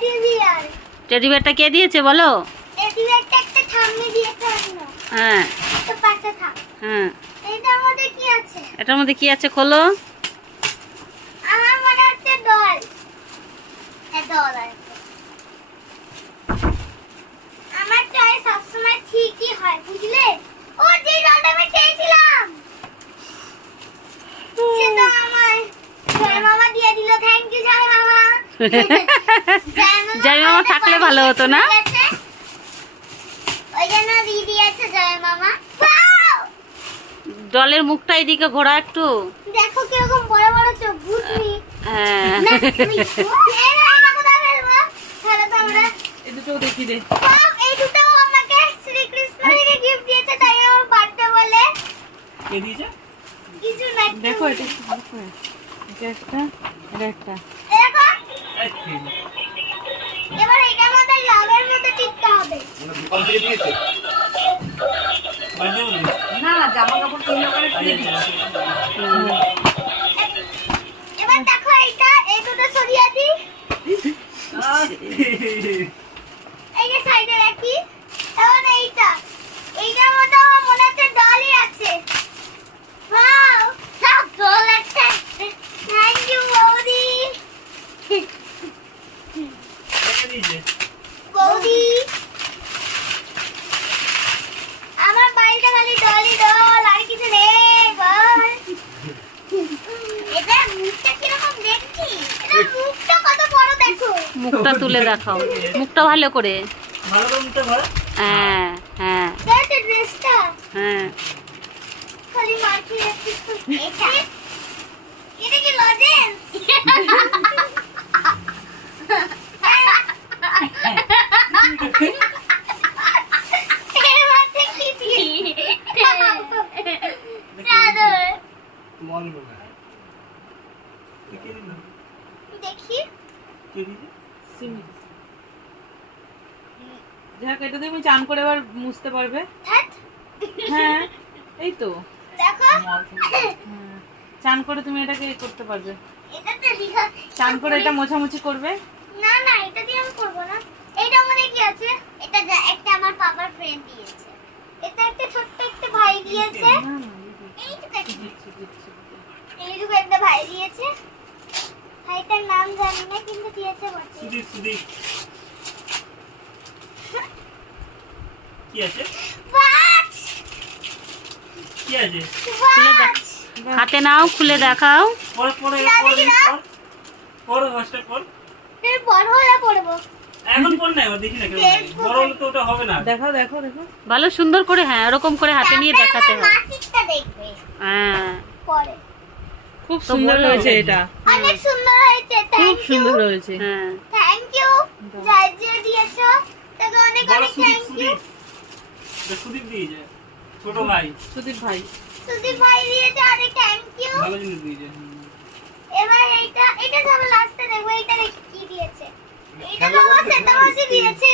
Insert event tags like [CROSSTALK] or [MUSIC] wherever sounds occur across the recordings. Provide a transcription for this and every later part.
Teddy bear. Teddy বিয়ারটা কে দিয়েছে বলো? Teddy বিয়ারটা একটা ঠাম্মি দিয়েছে হ্যাঁ। তো পাশে থাক। হ্যাঁ। এইটার মধ্যে কি আছে? এটার মধ্যে কি আছে খোলো? আমার মনে হচ্ছে ডল এ ডল আছে আমার চাই সবসময় ঠিকই হয় বুঝলে? ও যে ডলটা আমি চেয়েছিলাম। সেটা আমার মামা দিয়ে দিল। থ্যাংক ইউ জয় মামা। [LAUGHS] জয় মামা থাকলে ভালো হতো না? জলের মুখটা এদিকে ঘোরা একটু। দেখো কীরকম বড় বড় চোখ ভূতনি হ্যাঁ। এটা কোথায় ফেলব? তাহলে তো আমরা এই দুটো দেখি দে। এই দুটো আমাকে শ্রীকৃষ্ণ থেকে gift দিয়েছে, তাই আমার birthday বলে। কে দিয়েছে? কিছু না, দেখো এটা। একটু এটা একটা। এটা এবার এটা মধ্যে লাভের মধ্যে টিপতে হবে। না জামা কাপড় তুলে করে দিয়ে দিয়েছে এবার দেখো এইটা, এই দুটো সরিয়ে দিই। এই যে side এ রাখি। এবার এইটা। এইটার মধ্যে আমার মনে হচ্ছে ডলই আছে। Wow, সব ডল আছে। Thank you, বৌদি। বৌদি। আমার বাড়িতে খালি ডলই ডল আর কিছু নেই বল এটা মুখটা কীরকম দেখছি এটা মুখটা কত বড় দেখো মুখটা তুলে দেখাও। মুখটা ভালো করে। হ্যাঁ হ্যাঁ। হ্যাঁ। খালি [LAUGHS] মাখিয়ে রাখিস তো। এটা এটা কি লজেন্স এর মধ্যে কি দিয়ে? চাদর। দেখি সিমি যাক এটা তুমি চান করে এবার মুছতে পারবে। হ্যাঁ এই তো। দেখো। হ্যাঁ। চান করে তুমি এটাকে করতে পারবে। চান করে এটা মোছামুছি করবে? না না এটা দিয়ে আমি করব না। এইটা মনে কি আছে? এটা একটা আমার ফ্রেন্ড দিয়েছে। এটা একটা ছোট্ট একটা ভাই দিয়েছে। একটা। এইটুকু ভাই দিয়েছে। ভাইটার নাম জানি না কিন্তু দিয়েছে বটে সুদীপ সুদীপ কি আছে? কি আছে? খুলে দেখ। হাতে নাও খুলে দেখাও। পরে পরে না, পরে দেখি না। পর। পর ওয়াশটা পর। এর বড় হলে পড়ব। এখন পর না দেখি না বড় হলে তো ওটা হবে না। দেখাও দেখো দেখো। ভালো সুন্দর করে হ্যাঁ ওরকম করে হাতে নিয়ে দেখাতে হয় মাসিকটা দেখবে। হ্যাঁ। পরে। খুব সুন্দর হয়েছে এটা। অনেক সুন্দর হয়েছে খুব সুন্দর হয়েছে। হ্যাঁ। থ্যাংক ইউ যাই যে দিয়েছ তাকে অনেক অনেক থ্যাংক ইউ সুদীপ দিয়েছে ছোট ভাই। সুদীপ ভাই। সুদীপ ভাই দিয়েছে অনেক থ্যাংক ইউ ভালো জিনিস দিয়েছে। এবার এইটা এটা সব লাস্টে দেখব এইটা কি দিয়েছে। এইটা তো আমার দিয়েছে।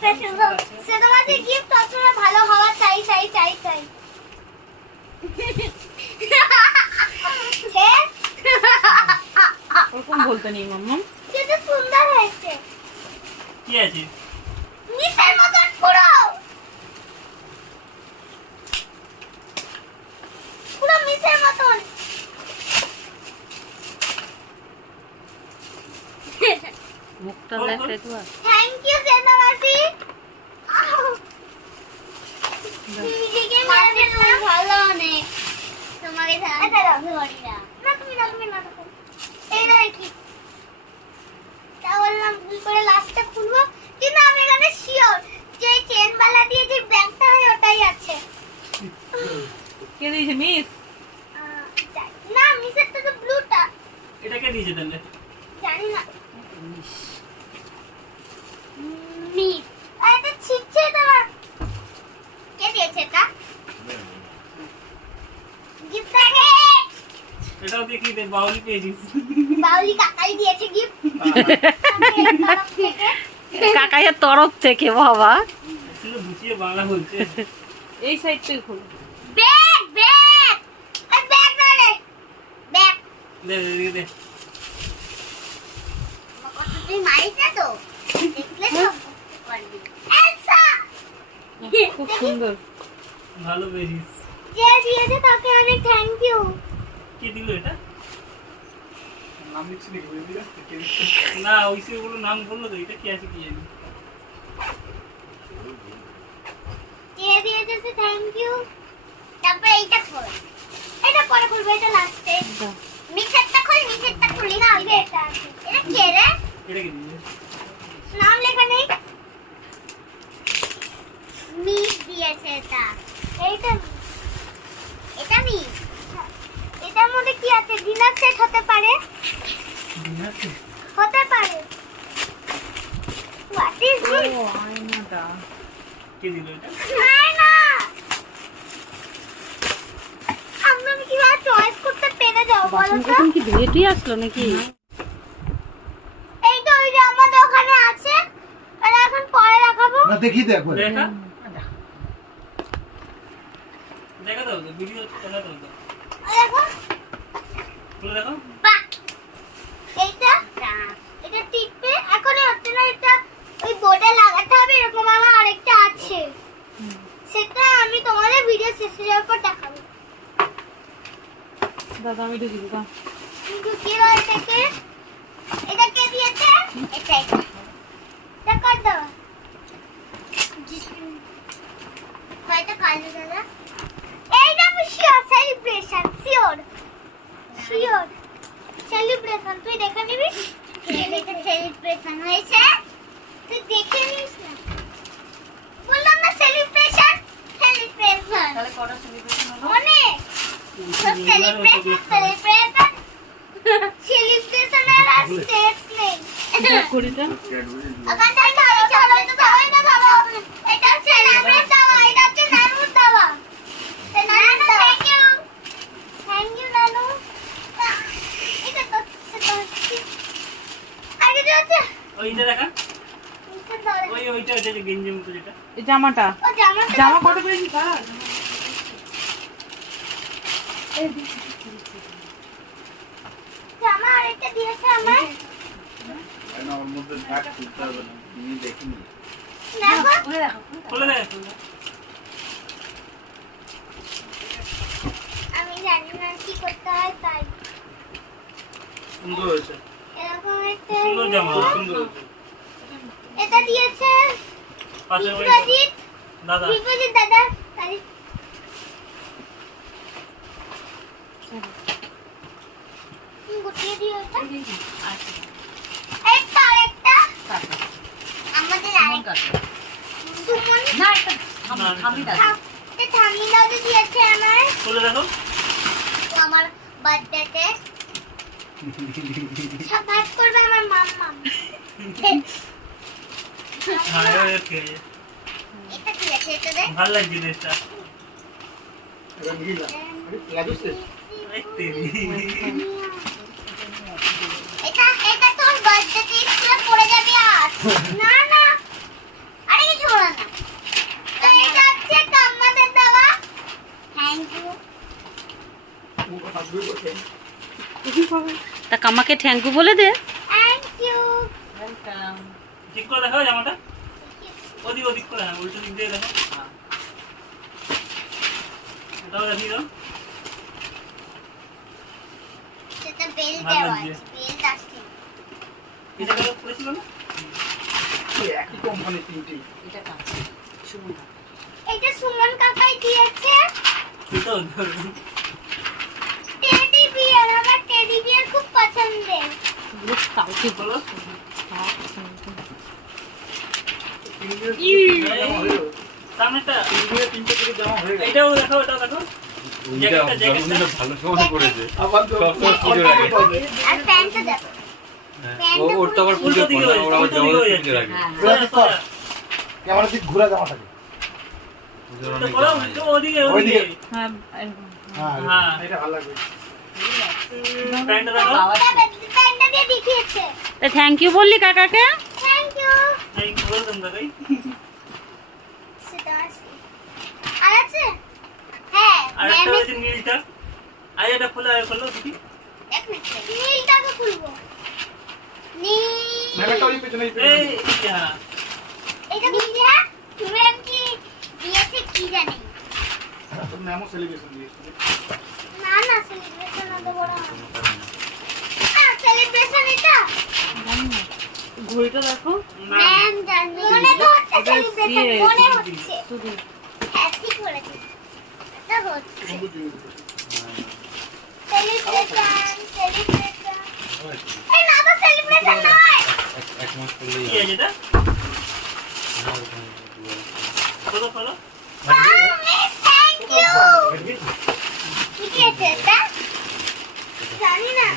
প্রেসিমা সেটা মাসি গিফট সবসময় ভালো হওয়া চাই চাই চাই চাই। ওরকম বলতে নেই মাম্মা। কিন্তু সুন্দর হয়েছে। কি আছে? মুখটা দেখ একবার থ্যাংক ইউ সেনা মাসি নিজেকে মারবে না ভালো অনেক তোমাকে আচ্ছা রাখতে পারি না না তুমি না তুমি না রাখো। এই না কি তা বললাম ভুল করে লাস্টটা খুলবো কিন্তু আমি এখানে শিওর যে চেন বালা দিয়ে যে ব্যাগটা হয় ওটাই আছে কে দিয়েছে মিস আহ, জানি- না মিসেরটা তো ব্লুটা এটা কে দিয়েছে তাহলে জানি না মিস আর এটা ছিটছে তোমার কে দিয়েছে এটা গিফট প্যাকেট দে বাউলি পেয়েছিস। বাউলি কাকাই দিয়েছে গিফট কাকাইয়ের তরফ থেকে বাবা। গুছিয়ে বাংলা বলছে এই সাইড থেকে খোলো। Bag bag. আর ব্যাগ না রে। ব্যাগ। দে দে, দে। দে তুই মারিস না তো? দেখলে তো? পারবি এলসা খুব সুন্দর। ভালো বেরিস যে দিয়েছে তাকে অনেক থ্যাংক ইউ কে দিল এটা? নাম লিখছি নাকি? বলে না ওই সেগুলো নাম বলল তো এটা কি আছে কি জানি। দিয়েছে থ্যাংক ইউ তারপরে এইটা খোল। এটা পরে খুলবো এটা লাস্টে মিক্সারটা খোল মিক্সারটা খুলি। না ওই এটা আছে। এটা কে রে? এটা কি নাম লেখা নেই। মিট দিয়েছে এটা। এইটা এটা মিট এটার মধ্যে কি আছে? ডিনার সেট হতে পারে। হতে পারে। হোয়াট ইজ দিস আয়নাটা। কে দিল এটা? নাই না আমরা কীভাবে চয়েস করতে পেরে যাও বলো তো? কোসন কি ধুয়ে আসলো নাকি? এই তো ওই যে আমাদের ওখানে আছে। আর এখন পরে দেখাবো। না দেখি দেখো? দেখা। দেখা দাও ভিডিও দাও দেখো। খুলে দেখো বাহ এইটা এটা টিপে এখন হচ্ছে না এটা ওই বোর্ডে লাগাতে হবে এরকম আমার আরেকটা আছে সেটা আমি তোমাদের ভিডিও শেষে যাওয়ার পর দেখাবো দাদা আমি ঢুকি দিতাম ঢুকিয়ে দাও এটাকে এটা কে দিয়েছে? এটা এটা। এটা কর দাও। হয়তো কালো দাদা। এইটা আমি sure celebration sure sure celebration তুই দেখে নিবি? এটা সেলিব্রেশন হয়েছে। তুই দেখে নিস না। বললাম না সেলিব্রেশন সেলিব্রেশন তাহলে কটা সেলিব্রেশন হলো? অনেক। ওইটা দেখা? ওই ওইটা ওইটা গেঞ্জি মতো যেটা। জামাটা। জামা জামা কত করে নিতা জামা আরেকটা দিয়েছে আমার ওর মধ্যে থাক তুলতে হবে না? তুমি দেখিনি। খুলে দেখা খুলে দেখা। আমি জানি না কি করতে হয় তাই। সুন্দর হয়েছে। এরকম একটা সুন্দর জামা সুন্দর হয়েছে। এটা দিয়েছে দাদা। দাদা গুটিয়ে দিও এটা। এই তো আরেকটা আমাদের আরেকটা। সুমন? না, থাম- এটা ঠামিলাও দিয়েছে আমার খুলে দেখো। আমার বার্থডেতে। [LAUGHS] সব ভাগ করবে আমার মাম্মা। হ্যাঁ এবার এটা কি আছে এটা ভালো লাগছে এটা তেরি এটা এটা তোর বার্থডেতে স্কুলে পড়ে যাবে আজ না না। আরে কিছু হলো না। তো এটা হচ্ছে কাম্মাদের দেওয়া থ্যাংক ইউ তা কামাকে থ্যাংক ইউ বলে দে। থ্যাংক ইউ ঠিক করে দেখাও জামাটা। ওদিক ওদিক করে হ্যাঁ উল্টো দিক দিয়ে দেখো। এটাও দেখিয়ে দাও। সেটা বেল দেওয়া আছে। এটা কালার করেছিল না? একই কোম্পানি তিনটি। এটা সুমন কাকাই দিয়েছে। এটাও টেডি বিয়ার আমার টেডি বিয়ার খুব পছন্দের। কালকে বলো। সামনেটা। তিনটে তিনটে করে জামা হয়ে এটাও দেখো এটাও দেখো। জ্যাকেটটা জ্যাকেটটা ভালো সময় করেছে। আবার। আর প্যান্টটা দেখো। ওর তো আবার পুজো করে হয়ে আবার হয়ে ঘোরা জামাটাকে হ্যাঁ। এটা ভালো লাগবে। প্যান্টটা দেখো। প্যান্টটা দিয়ে দেখিয়েছে। তা থ্যাংক ইউ বললি কাকাকে? থ্যাংক ইউ হ্যাঁ নীলটা। আর এটা খোলা আর খোলো দেখি এক মিনিট নীলটাকে খুলবো। ম্যামটা ওই পেছনে ইয়া, এটা বুঝলি হ্যাঁ ম্যাম কি দিয়েছে কি জানি। তোর ম্যামও সেলিব্রেশন দিয়েছে। না না সেলিব্রেশন অত বড় না। হ্যাঁ সেলিব্রেশন এটা? ঘড়িটা দেখো। ম্যাম। জানি। মনে তো হচ্ছে সেলিব্রেশন দিয়ে মনে। হচ্ছে। হ্যাঁ ঠিক বলেছিস। এটা হচ্ছে। বুঝি সেলিব্রেশন সেলিব্রেশন এই না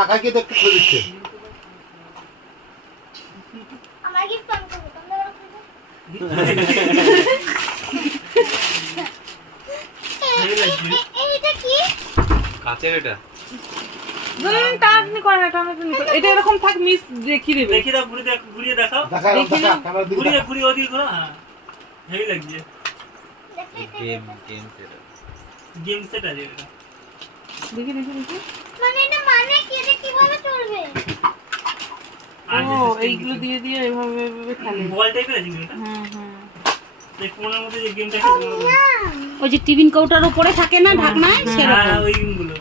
তো সেলিব্রেশন কি দেখতে খুলে আমার gift আমি করব, তোমরা ওরা খুলবে। হেভি লাগছে। এ- এইটা কি? কাঁচের এটা ধরুন এরকম থাক মিস দেবে দেখি দাও, ঘুরিয়ে দেখ- ঘুরিয়ে দেখাও। দেখি না। ঘুরিয়ে, ঘুরিয়ে ওদিকে ঘোরো, হ্যাঁ। হেভি লাগছে। দেখি, দেখি, গেম গেম এটা গেম সেট আছে এটা। দেখি দেখি দেখি মানে এটা মানে কি এটা কীভাবে চলবে ও এইগুলো দিয়ে দিয়ে এভাবে এভাবে খেলে। বল টাইপের আছে কি এটা? হ্যাঁ হ্যাঁ ফোনের মধ্যে যে গেমটা খেলে ওই যে টিফিন কৌটার ওপরে থাকে না ঢাকনায় হ্যাঁ, সেরকম। ওই গেমগুলো।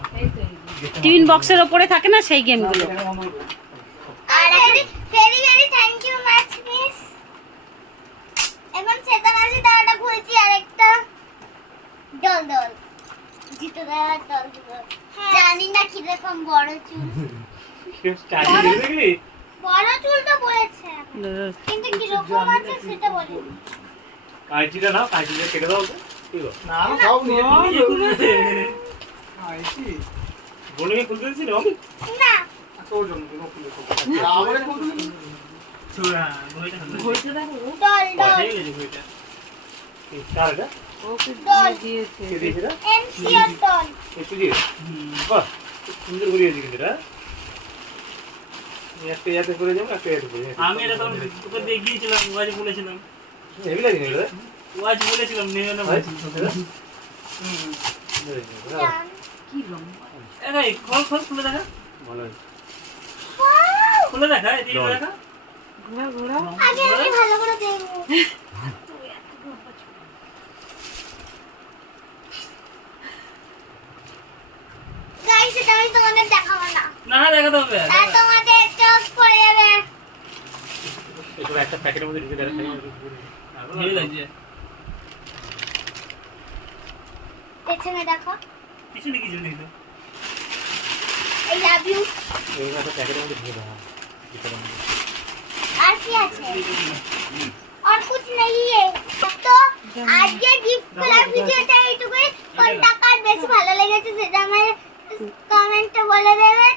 টিফিন বক্সের ওপরে থাকে না সেই গেমগুলো গুলো। জানি না কীরকম বড় চুল। [LAUGHS] বড় চুল তো বলেছে কিন্তু কীরকম আছে সেটা বলি কাঁচিটা নাও কাঁচিটা কেটে দাও তো। না সব নিয়ে নিজে খুলবে। আইছি বলে খুলতে দিছিল না তোর জন্য কোনো খুলে আমারে খুলে দিলি ছোড়া, বইটা খুলবে। দেখো। দল দল। বইটা। কার ওকে দিয়েছে। দিয়েছে এনসিআর দল। একটু দিয়ে বাহ খুব সুন্দর ঘুরিয়েছে কিন্তু একটা ইয়াতে করে যাব একটা ইয়াতে করে আমি এটা তখন তোকে দিয়ে গিয়েছিলাম ওয়াজ বলেছিলাম। হেভি লাগে না এটা ওয়াজ বলেছিলাম নেবে না বলছি কি লম্বা এ খোল খোল খুলে দেখা। ভালো খুলে দেখা এদিকে দেখা। ঘোরা ঘোরা আগে আমি ভালো করে দেখব। [LAUGHS] গাইস এটা আমি তোমাদের দেখাবো না। না দেখাতে হবে। আর লাইটটা অফ করে যাবে এসব একটা প্যাকেটের মধ্যে ঢুকে দেবে ভালো লাগছে পেছনে দেখো পিছনে কি জন্য এটা আই লাভ ইউ এই একটা প্যাকেটের মধ্যে ঢুকে দাও আর কি আছে और कुछ नहीं है तो आज के गिफ्ट করার ভিডিওটা এইটুকুই কোনটা কার বেশি ভালো লেগেছে সেটা আমায় কমেন্টে বলে দেবেন